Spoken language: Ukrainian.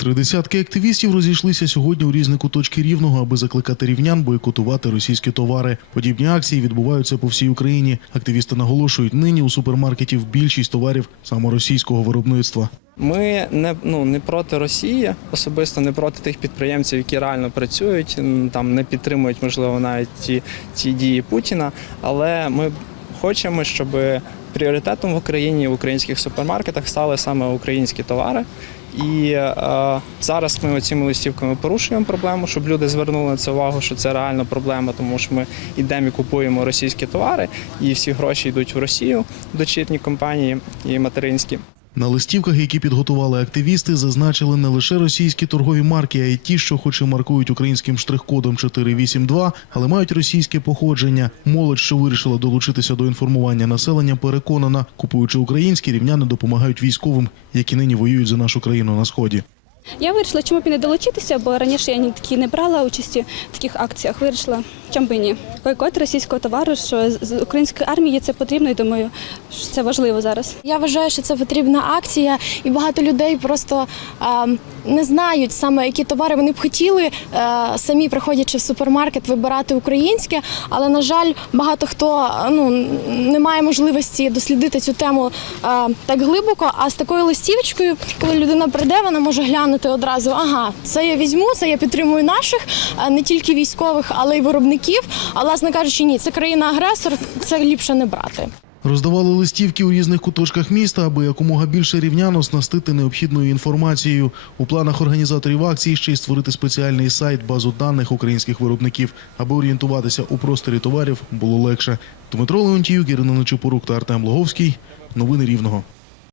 Три десятки активістів розійшлися сьогодні у різні куточки рівного, аби закликати рівнян бойкотувати російські товари. Подібні акції відбуваються по всій Україні. Активісти наголошують, нині у супермаркетів більшість товарів саме російського виробництва. Ми не ну не проти Росії, особисто не проти тих підприємців, які реально працюють, там не підтримують, можливо, навіть ті, ті дії Путіна. Але ми хочемо, щоб пріоритетом в Україні в українських супермаркетах стали саме українські товари. І е, зараз ми цими листівками порушуємо проблему, щоб люди звернули на це увагу, що це реально проблема, тому що ми йдемо і купуємо російські товари, і всі гроші йдуть в Росію, дочірні компанії і материнські. На листівках, які підготували активісти, зазначили не лише російські торгові марки, а й ті, що хоч і маркують українським штрих-кодом 482, але мають російське походження. Молодь, що вирішила долучитися до інформування населення, переконана, купуючи українські, рівняни допомагають військовим, які нині воюють за нашу країну на сході. Я вирішила, чому б не долучитися, бо раніше я такі не брала участі в таких акціях. Вирішила, чому б і ні. Бойкот російського товару, що з- української армії це потрібно, і думаю, що це важливо зараз. Я вважаю, що це потрібна акція, і багато людей просто а, не знають саме, які товари вони б хотіли а, самі приходячи в супермаркет вибирати українське. Але на жаль, багато хто ну не має можливості дослідити цю тему а, так глибоко. А з такою листівочкою, коли людина прийде, вона може глянути одразу: ага, це я візьму, це я підтримую наших, а не тільки військових, але й виробників. А власне кажучи, ні, це країна-агресор, це ліпше не брати. Роздавали листівки у різних куточках міста, аби якомога більше рівнян оснастити необхідною інформацією. У планах організаторів акції ще й створити спеціальний сайт базу даних українських виробників, аби орієнтуватися у просторі товарів було легше. Дмитро Леонтіюк, Ірина Нечипорук та Артем Логовський. Новини Рівного.